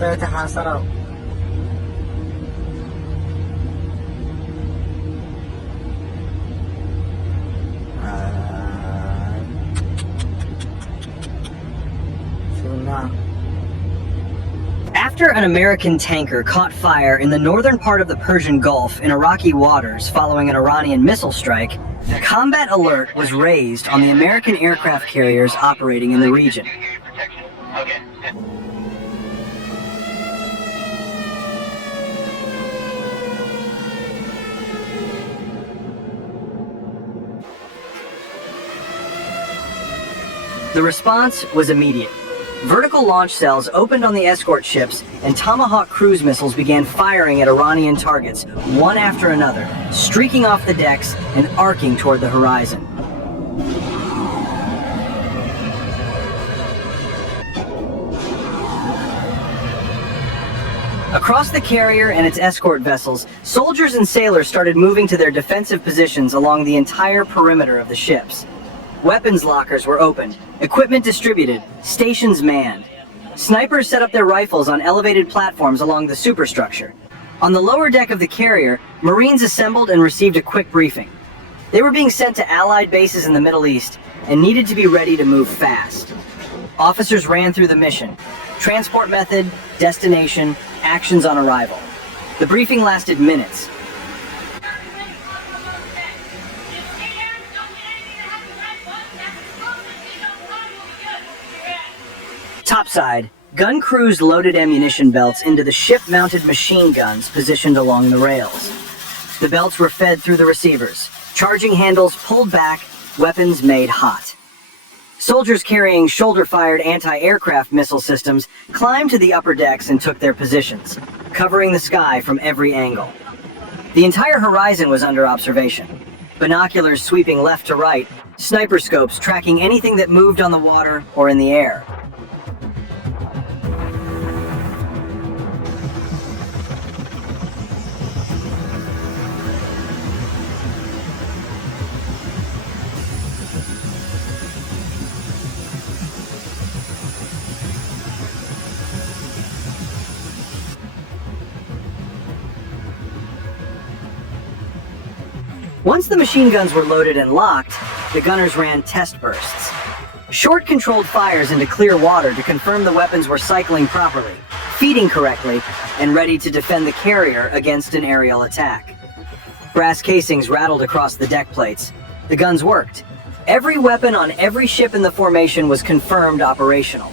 tayo raw. After an American tanker caught fire in the northern part of the Persian Gulf in Iraqi waters following an Iranian missile strike, a combat alert was raised on the American aircraft carriers operating in the region. The response was immediate. Vertical launch cells opened on the escort ships, and Tomahawk cruise missiles began firing at Iranian targets, one after another, streaking off the decks and arcing toward the horizon. Across the carrier and its escort vessels, soldiers and sailors started moving to their defensive positions along the entire perimeter of the ships. Weapons lockers were opened, equipment distributed, stations manned. Snipers set up their rifles on elevated platforms along the superstructure. On the lower deck of the carrier, Marines assembled and received a quick briefing. They were being sent to Allied bases in the Middle East and needed to be ready to move fast. Officers ran through the mission: transport method, destination, actions on arrival. The briefing lasted minutes. Topside, gun crews loaded ammunition belts into the ship-mounted machine guns positioned along the rails. The belts were fed through the receivers, charging handles pulled back, weapons made hot. Soldiers carrying shoulder-fired anti-aircraft missile systems climbed to the upper decks and took their positions, covering the sky from every angle. The entire horizon was under observation. Binoculars sweeping left to right, sniper scopes tracking anything that moved on the water or in the air. Once the machine guns were loaded and locked, the gunners ran test bursts. Short controlled fires into clear water to confirm the weapons were cycling properly, feeding correctly, and ready to defend the carrier against an aerial attack. Brass casings rattled across the deck plates. The guns worked. Every weapon on every ship in the formation was confirmed operational.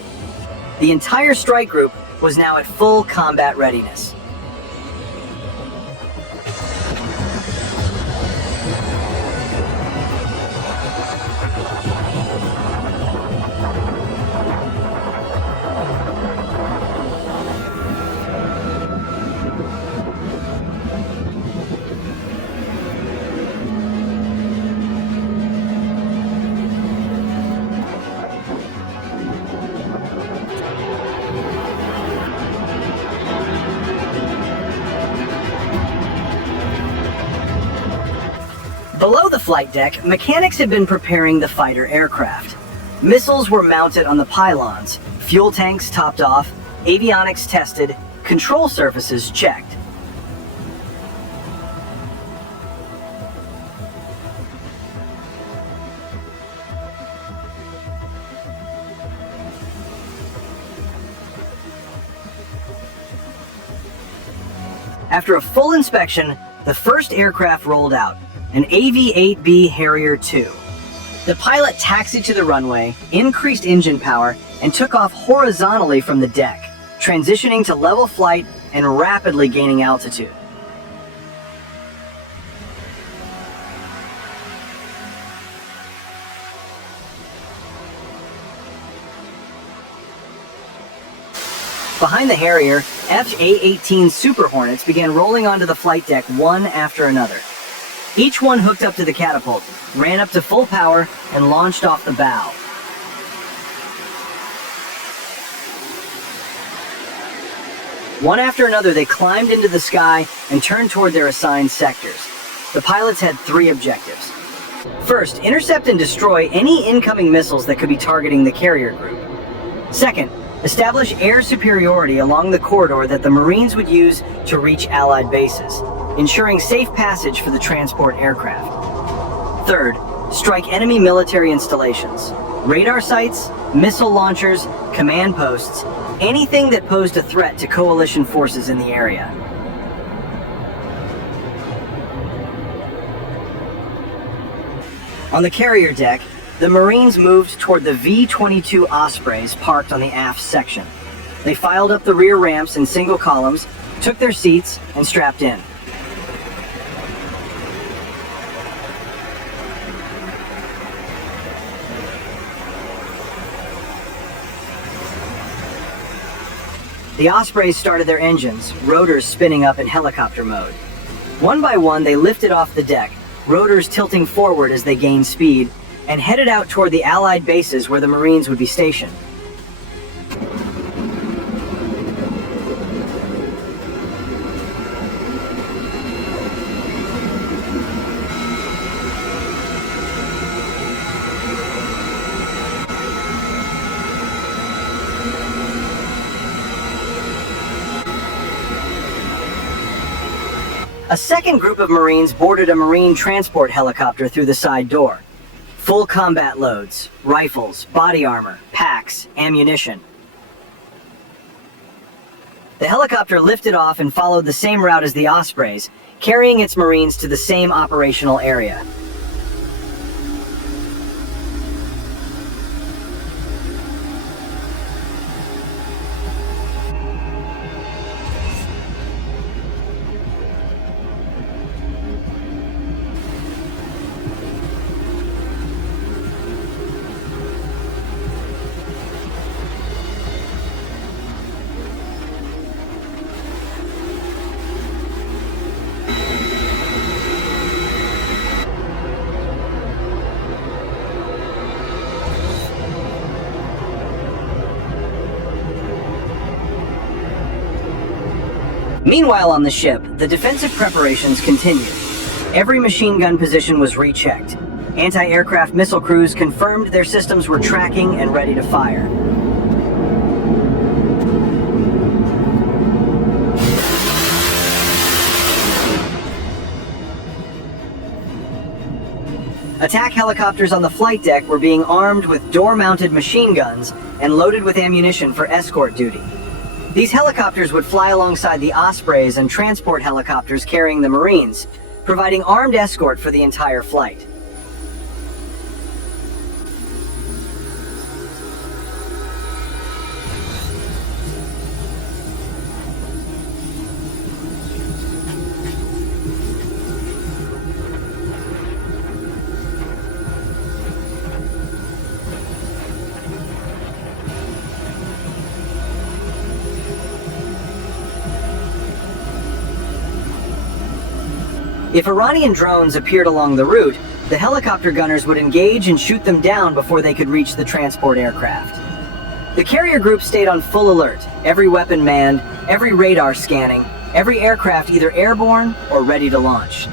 The entire strike group was now at full combat readiness. Below the flight deck, mechanics had been preparing the fighter aircraft. Missiles were mounted on the pylons, fuel tanks topped off, avionics tested, control surfaces checked. After a full inspection, the first aircraft rolled out, an AV-8B Harrier II. The pilot taxied to the runway, increased engine power, and took off horizontally from the deck, transitioning to level flight and rapidly gaining altitude. Behind the Harrier, FA-18 Super Hornets began rolling onto the flight deck one after another. Each one hooked up to the catapult, ran up to full power, and launched off the bow. One after another, they climbed into the sky and turned toward their assigned sectors. The pilots had three objectives. First, intercept and destroy any incoming missiles that could be targeting the carrier group. Second, Establish air superiority along the corridor that the Marines would use to reach Allied bases, ensuring safe passage for the transport aircraft. Third, strike enemy military installations, radar sites, missile launchers, command posts, anything that posed a threat to coalition forces in the area. On the carrier deck, the Marines moved toward the V-22 Ospreys parked on the aft section. They filed up the rear ramps in single columns, took their seats, and strapped in. The Ospreys started their engines, rotors spinning up in helicopter mode. One by one, they lifted off the deck, rotors tilting forward as they gained speed, and headed out toward the Allied bases where the Marines would be stationed. A second group of Marines boarded a Marine transport helicopter through the side door. Full combat loads, rifles, body armor, packs, ammunition. The helicopter lifted off and followed the same route as the Ospreys, carrying its Marines to the same operational area. Meanwhile on the ship, the defensive preparations continued. Every machine gun position was rechecked. Anti-aircraft missile crews confirmed their systems were tracking and ready to fire. Attack helicopters on the flight deck were being armed with door-mounted machine guns and loaded with ammunition for escort duty. These helicopters would fly alongside the Ospreys and transport helicopters carrying the Marines, providing armed escort for the entire flight. If Iranian drones appeared along the route, the helicopter gunners would engage and shoot them down before they could reach the transport aircraft. The carrier group stayed on full alert, every weapon manned, every radar scanning, every aircraft either airborne or ready to launch.